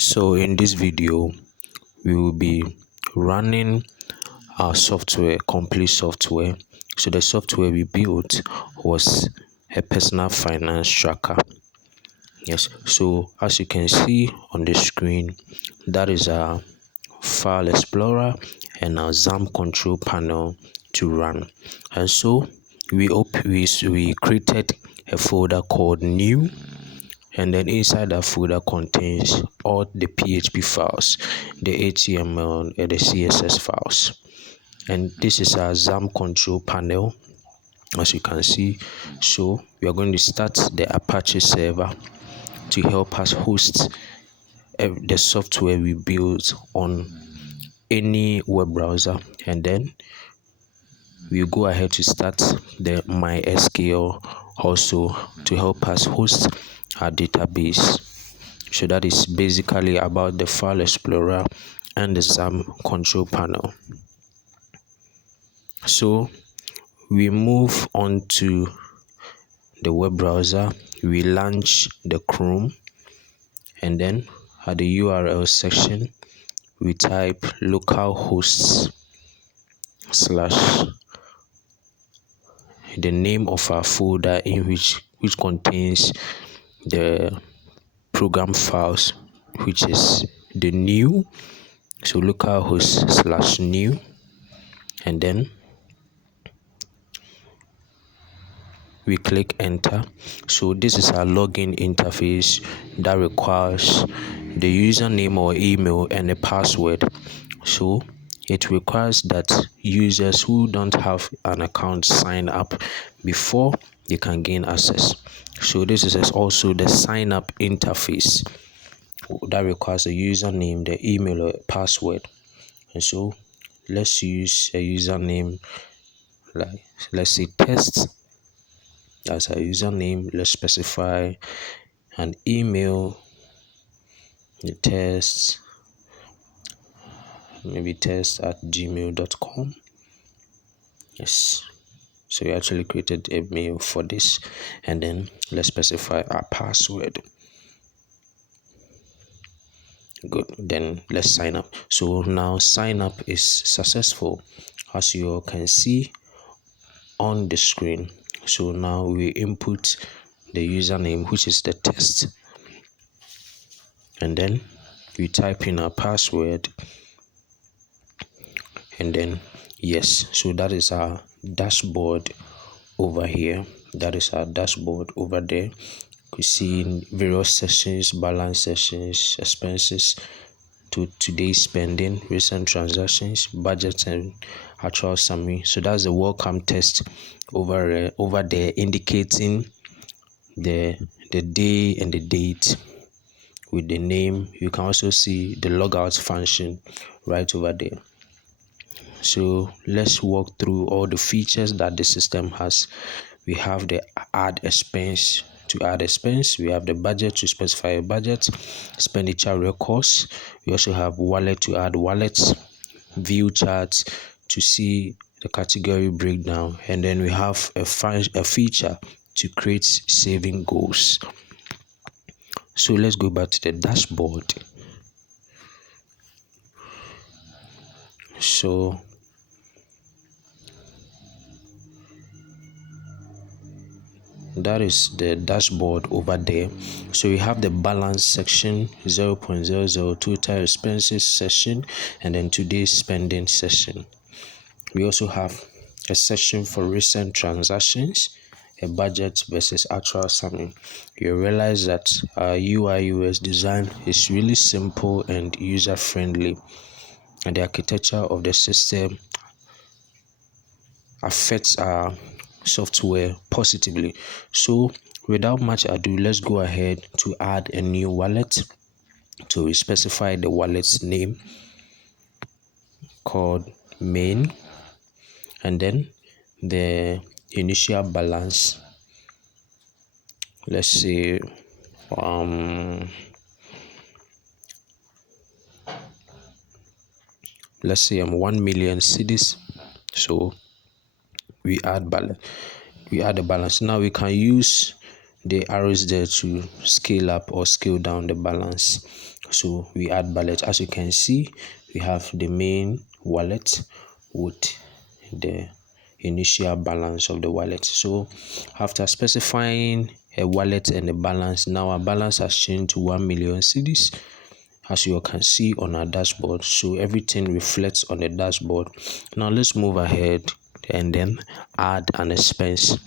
So in this video, we will be running our software, complete software. So the software we built was a personal finance tracker. Yes, so as you can see on the screen, that is our file explorer and our XAMPP control panel to run. And so we created a folder called new, and then inside that folder contains all the PHP files, the HTML and the CSS files. And this is our XAMPP control panel, as you can see. So we are going to start the Apache server to help us host the software we built on any web browser, and then we'll go ahead to start the MySQL also to help us host our database. So that is basically about the file explorer and the XAMPP control panel. So we move on to the web browser. We launch the Chrome, and then at the URL section we type localhost / the name of our folder in which contains the program files, which is the new. So localhost / new, and then we click enter. So this is our login interface that requires the username or email and a password. So it requires that users who don't have an account sign up before they can gain access. So this is also the sign up interface that requires a username, the email or password. And so let's use a username, like let's say test as a username. Let's specify an email, the test, maybe test@gmail.com. Yes, so we actually created a mail for this, and then let's specify our password. Good, then let's sign up. So now sign up is successful, as you all can see on the screen. So now we input the username, which is the test, and then we type in our password, and then yes. So that is our dashboard over here. That is our dashboard over there. We see various sessions, balance sessions, expenses, to today's spending, recent transactions, budget, and actual summary. So that's the welcome text over there, indicating the day and the date with the name. You can also see the logout function right over there. So let's walk through all the features that the system has. We have the add expense. To add expense, we have the budget to specify a budget, expenditure records. We also have wallet to add wallets, view charts to see the category breakdown, and then we have a feature to create saving goals. So let's go back to the dashboard. So that is the dashboard over there. So we have the balance section, 0.00 total expenses section, and then today's spending section. We also have a section for recent transactions, a budget versus actual summary. You realize that our UI UX design is really simple and user friendly, and the architecture of the system affects our software positively. So without much ado, let's go ahead to add a new wallet. So we specify the wallet's name called main, and then the initial balance, let's say 1 million cedis. So we add the balance. Now we can use the arrows there to scale up or scale down the balance. So we add balance. As you can see, we have the main wallet with the initial balance of the wallet. So after specifying a wallet and a balance, now our balance has changed to 1 million cedis, as you can see on our dashboard. So everything reflects on the dashboard. Now let's move ahead and then add an expense.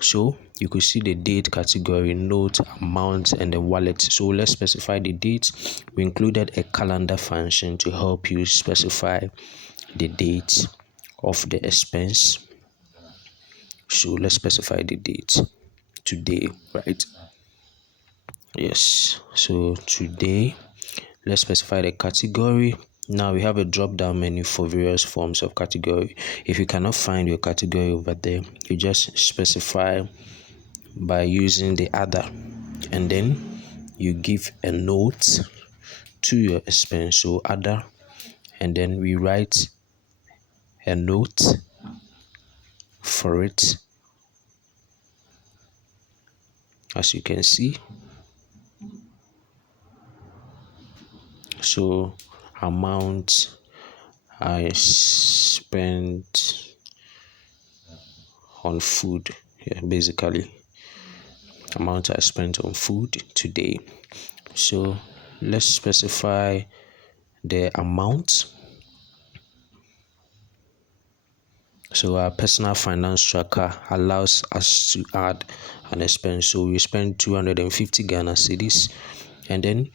So you could see the date category, note, amount, and the wallet. So let's specify the date. We included a calendar function to help you specify the date of the expense. So let's specify the date today, right? Yes, so today. Let's specify the category. Now we have a drop down menu for various forms of category. If you cannot find your category over there, you just specify by using the other, and then you give a note to your expense. So other, and then we write a note for it, as you can see. So amount I spent on food, basically amount I spent on food today. So let's specify the amount. So our personal finance tracker allows us to add an expense. So we spend 250 Ghana cedis, and then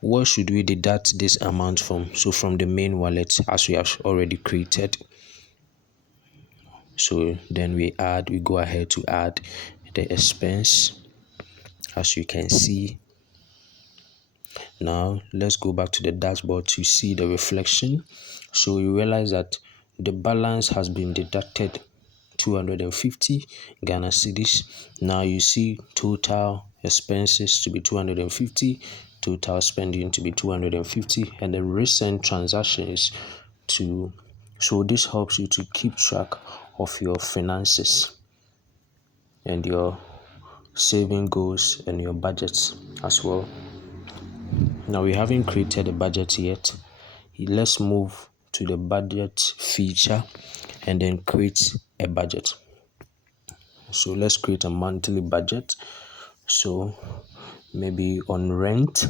where should we deduct this amount from? So from the main wallet, as we have already created. So then we go ahead to add the expense, as you can see. Now let's go back to the dashboard to see the reflection. So you realize that the balance has been deducted 250 Ghana cedis. Now you see total expenses to be 250, total spending to be 250, and the recent transactions to. So this helps you to keep track of your finances and your saving goals and your budgets as well. Now we haven't created a budget yet. Let's move to the budget feature and then create a budget. So let's create a monthly budget. So maybe on rent,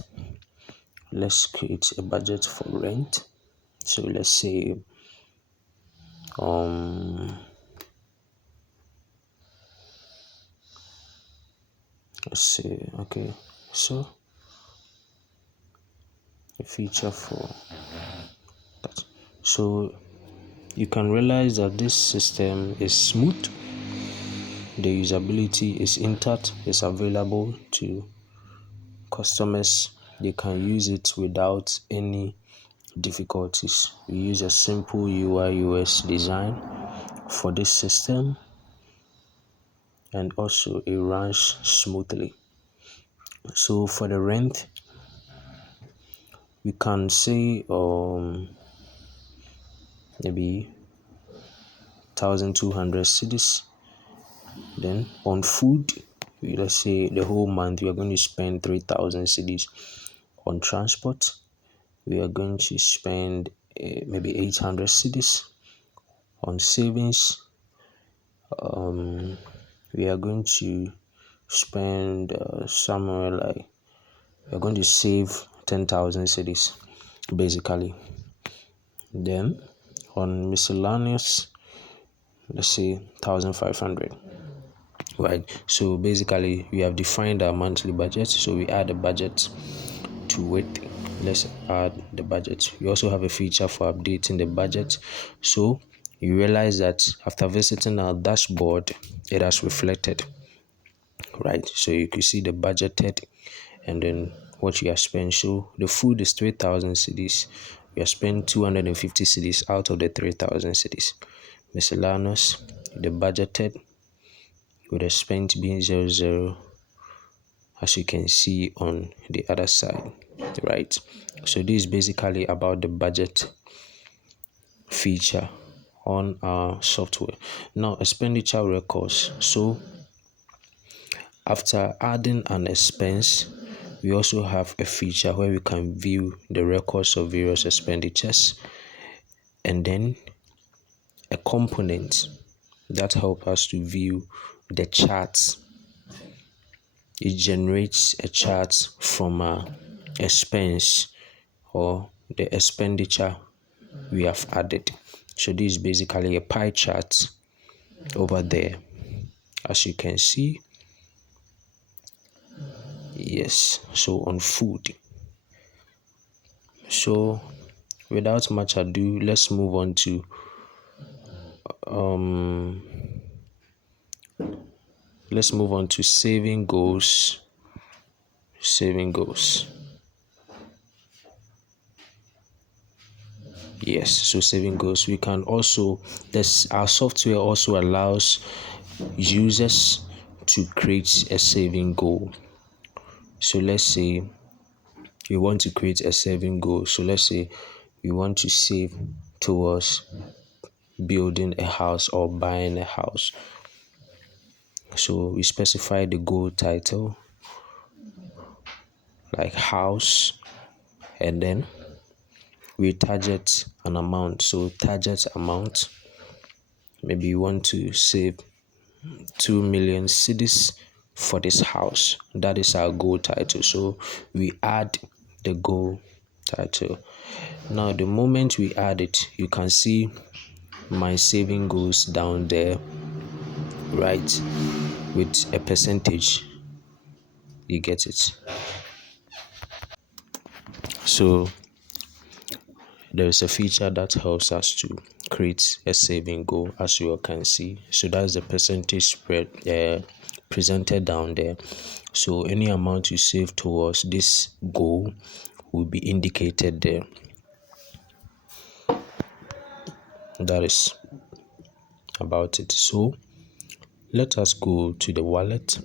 let's create a budget for rent. So let's say okay, so a feature for that. So you can realize that this system is smooth, the usability is intact, it's available to customers. They can use it without any difficulties. We use a simple UI UX design for this system, and also it runs smoothly. So for the rent, we can say maybe 1,200 cedis. Then on food, let's say the whole month we are going to spend 3,000 cedis. On transport, we are going to spend maybe 800 cedis. On savings, we are going to spend somewhere like, we're going to save 10,000 cedis basically. Then on miscellaneous, let's say 1,500. Right, so basically we have defined our monthly budget, so we add a budget to it. Let's add the budget. We also have a feature for updating the budget. So you realize that after visiting our dashboard, it has reflected, right? So you can see the budgeted and then what you have spent. So the food is 3,000 cedis. We have spent 250 cedis out of the 3,000 cedis. Miscellaneous, the budgeted with a spent being 00, as you can see on the other side, right? So this is basically about the budget feature on our software. Now expenditure records. So After adding an expense, we also have a feature where we can view the records of various expenditures, and then a component that helps us to view the charts. It generates a chart from our expense or the expenditure we have added. So this is basically a pie chart over there, as you can see. Yes, so on food. So without much ado, let's move on to saving goals. Saving goals. Yes, so saving goals. We can also, our software also allows users to create a saving goal. So let's say we want to create a saving goal. So let's say we want to save towards building a house or buying a house. So we specify the goal title like house, and then we target an amount. So target amount, maybe you want to save 2 million cedis for this house. That is our goal title. So we add the goal title. Now the moment we add it, you can see my saving goals down there, right, with a percentage. You get it? So there is a feature that helps us to create a saving goal, as you all can see. So that's the percentage spread presented down there. So any amount you save towards this goal will be indicated there. That is about it. So let us go to the wallet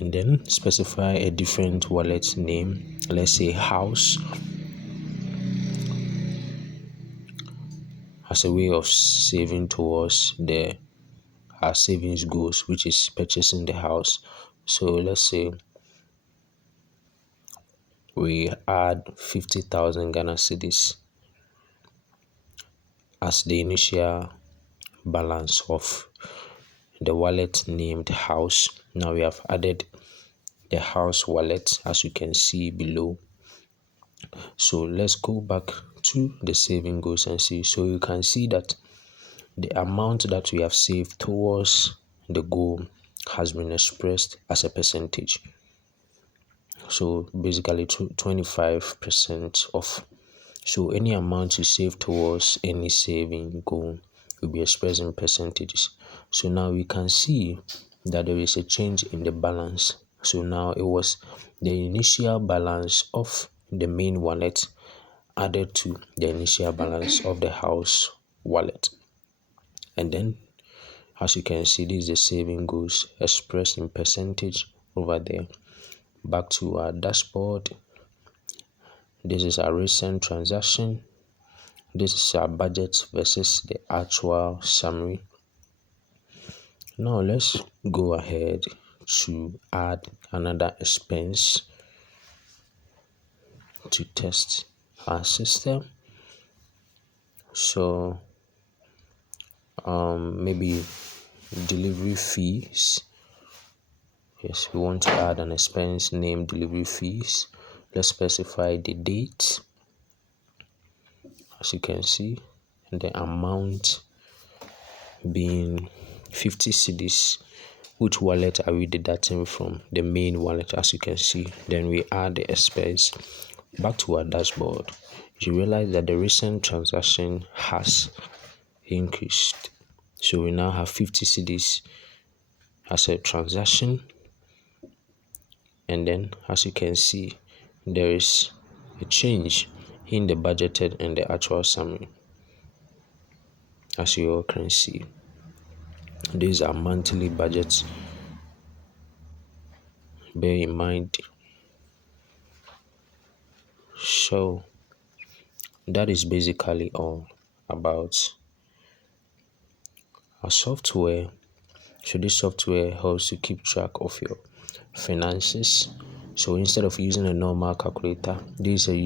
and then specify a different wallet name. Let's say house, as a way of saving towards our savings goals, which is purchasing the house. So let's say we add 50,000 Ghana cedis as the initial balance of the wallet named house. Now we have added the house wallet, as you can see below. So let's go back to the saving goals and see. So you can see that the amount that we have saved towards the goal has been expressed as a percentage. So basically 25% off. So any amount you save towards any saving goal will be expressed in percentages. So now we can see that there is a change in the balance. So now it was the initial balance of the main wallet added to the initial balance of the house wallet. And then, as you can see, this is the saving goals expressed in percentage over there. Back to our dashboard. This is our recent transaction. This is our budget versus the actual summary. Now let's go ahead to add another expense to test our system. So maybe delivery fees. Yes, we want to add an expense named delivery fees. Let's specify the date, as you can see, and the amount being 50 cedis. Which wallet are we deducting from? The main wallet, as you can see. Then we add the expense. Back to our dashboard, you realize that the recent transaction has increased. So we now have 50 cedis as a transaction. And then, as you can see, there is a change in the budgeted and the actual summary, as you all can see. These are monthly budgets. Bear in mind. So that is basically all about our software. So this software helps to keep track of your finances. So instead of using a normal calculator, this is a